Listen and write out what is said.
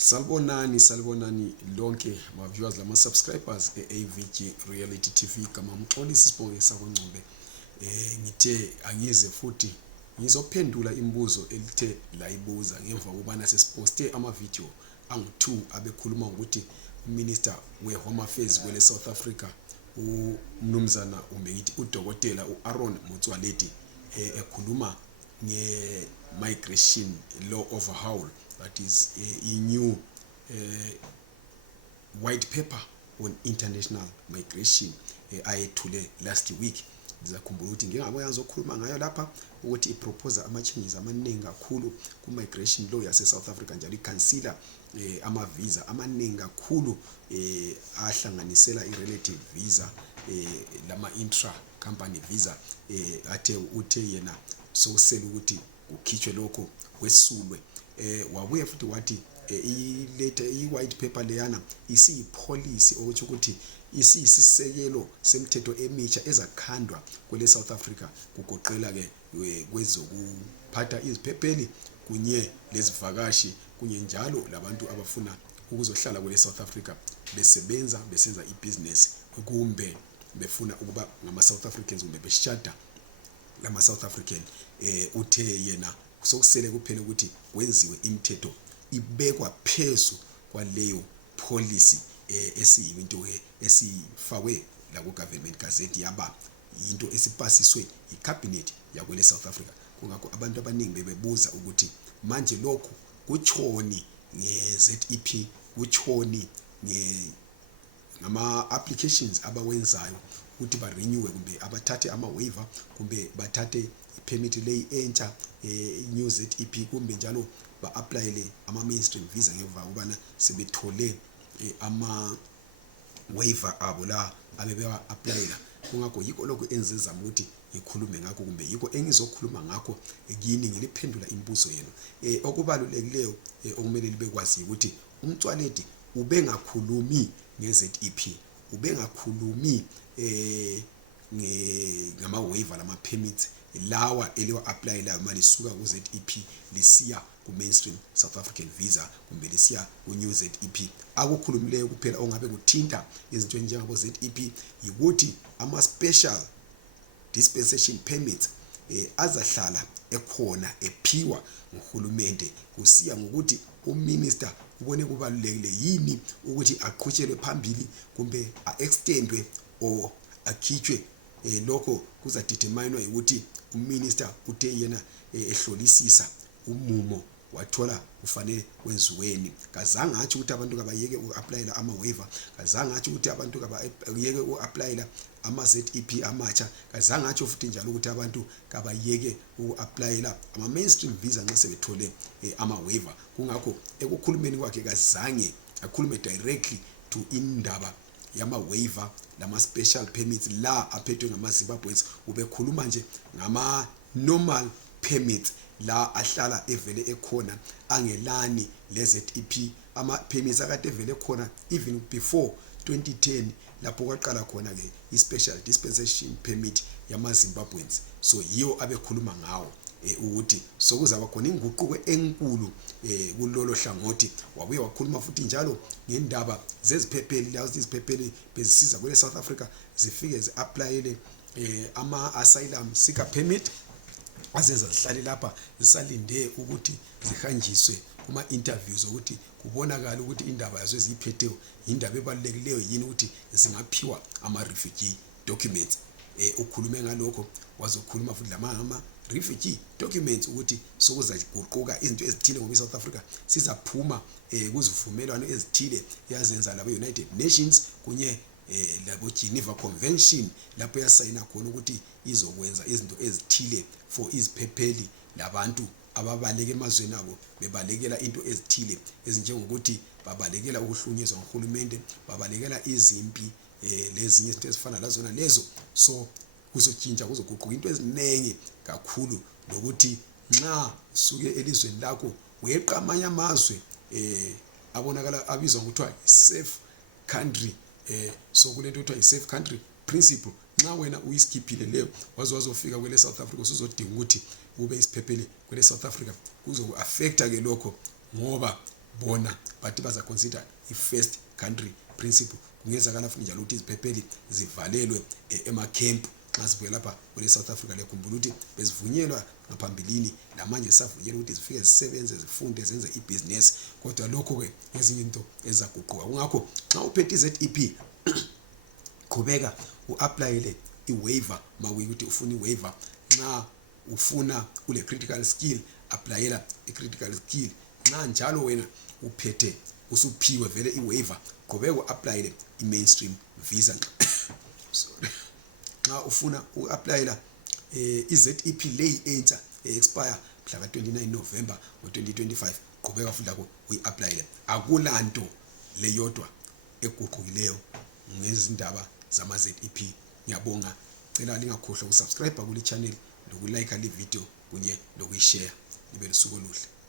Salibonani lonke ma viewers lama subscribers eAVG Reality TV kama Mxolisi Sibonge sakwaNgcombe. Ngithe angize futhi ngizophendula imibuzo elithe layibuza ngemva kubana sesiposte ama video angu2 abekhuluma ukuthi uMinister weHome Affairs kwele South Africa umnumzana ngithi udokotela uAaron Motsoaledi ekhuluma nge-migration law overhaul, that is a new white paper on international migration ayethule last week. Ngizakhumbula ukuthi ngingabo yazokhuluma ngayo lapha ukuthi iproposer ama-changes amaningi kakhulu ku-migration law yase South Africa, njalo ikhansila ama-visa amaningi kakhulu ahlanganisela i-relative visa lama intra company visa uthe yena sokusela ukuthi kukhitshwe lokho kwesulwe. Wabuye futhi wathi i-white paper leyana isiyipolicy ukuthi isiyisisekelo semthetho emitsha ezakhandwa kwele South Africa kugoqela ke kwezokuphatha iziphepheli kunye lezivakashi kunye njalo labantu abafuna ukuzohlala kwele South Africa besenza ibusiness kumbe befuna ukuba ngama South Africans kumbe beshada lama South African. Uthe yena sokusele kuphela ukuthi kwenziwe imithetho ibekwa phezu kwaleyo policy esiyinto esifakwe la ku government gazette yaba into esipasiswe icabinet yakwele South Africa. Kungakho abantu abaningi bebebuza ukuthi manje lokho kuchoni nge-ZEP, kuchoni ngama applications abawenzayo ukuthi ba renew kumbe abathathe ama waiver kumbe bathathe permit lay entsha new ZEP kumbe njalo ba applyele ama mainstream visa ngemva kubana sebethole ama waiver abo la abebewa applyela. Kungakho yiko lokho enziza ukuthi ngikhulume ngakho kumbe yiko engizokhuluma ngakho kini ngiliphendula imibuzo yenu. Okubalulekileyo okumele libe kwazi ukuthi uMtsoaledi ubengakhulumi nge-ZEP, ubengakhulumi ngama waiver lama permits lawa eliwa applyela mali suka ku ZEP lisiya ku mainstream South African visa kumbe lisiya ku new ZEP. Akukhulumileyo kuphela ongabe kuthinta izinto njengabo ZEP ukuthi ama special dispensation permits azahlala ekhona ephiwa nguhulumende kusiya ngokuthi uminister ubone kubalulekile yini ukuthi aqhutshelwe phambili kumbe a-extendwe or akhitshwe. Lokho kuzadeterminewa ukuthi uminister uthe yena ehlolisisa umumo wathola kufanele wenziweni. Kazange athi ukuthi abantu kabayeke uapplyela ama waiver, kazange athi ukuthi abantu kabayeke uapplyela ama ZEP amatsha, kazange athi futhi njalo ukuthi abantu kabayeke uapplyela ama mainstream visa nxa sebethole ama waiver. Kungakho ekukhulumeni kwakhe kazange akhulume directly to indaba yama waiver lama special permits la aphethwe ngama Zimbabweans. Ubekhuluma nje ngama normal permits la ahlala evele ekhona angelani le ZEP, ama permits akade evele ekhona even before 2010 lapho kwaqala khona ke i-special dispensation permit yama Zimbabweans. So yiyo abekhuluma ngawo ukuthi sokuzaba khona inguquko enkulu kulolo hlangothi. Wabuye wakhuluma futhi njalo ngendaba zeziphepheli la iziphepheli bezisiza kwele South Africa zifike zi-applyele ama asylum seeker permit azenza zihlale lapha zisalinde ukuthi zihanjiswe kuma interviews ukuthi kubonakala ukuthi indaba yazo eziphetheyo indaba ebalulekileyo yini ukuthi zingaphiwa ama refugee documents. Ukhulume ngalokho wazokhuluma futhi lama refugee documents ukuthi sokuzaguquka izinto ezithile ngoba iSouth Africa sizaphuma kuzivumelwano ezithile yazenza labo United Nations kunye labo Geneva Convention lapho yasayina khona ukuthi izokwenza izinto ezithile for iziphepheli labantu ababaleke emazweni abo bebalekela into ezithile ezinjengokuthi babalekela ukuhlunyezwa nguhulumende, babalekela izimpi lezinye izinto ezifana lazona lezo. So kuzotshintsha kuzoguquka into eziningi kakhulu lokuthi nxa usuke elizweni lakho weqa amanye amazwe abonakala abizwa ngokuthiwa safe country. So kulento ekuthiwa safe country principle, nxa wena uyiskiphile leyo wazofika kwele South Africa usuzodinga ukuthi ube isiphepheli kwele South Africa kuzoku affecta ke lokho ngoba bona bathi baza consider i-first country principle. Kungenzakala futhi njalo ukuthi iziphepheli zivalelwe emakhempu xa sibuye lapha kule South Africa. Lekhumbula ukuthi bezivunyelwa ngaphambilini, namanje savunyelwa ukuthi zifike zisebenze, zifunde, zenze ibhizinesi, kodwa lokho ke ezinye into ezaguquka. Kungakho xa uphethe iZEP qhubeka uapplyele iwaiver makuyikuthi ufuna iwaiver. Nxa ufuna ule critical skill, applyela i-critical skill. Nxa njalo wena uphethe usuphiwe vele iwaiver, qhubeka uapplyele i-mainstream visa. Sorry. Nxa ufuna uapplyela iZEP lay entsha expire mhla ka-29 November 2025, qhubeka futhi lakho uyi-applyele. Akulanto leyodwa eguqukileyo ngezindaba zama-ZEP. Ngiyabonga, cela lingakhohlwa ukusubscribe kule channel, lokulike le video kunye lokuyishare. Libe lusuku oluhle.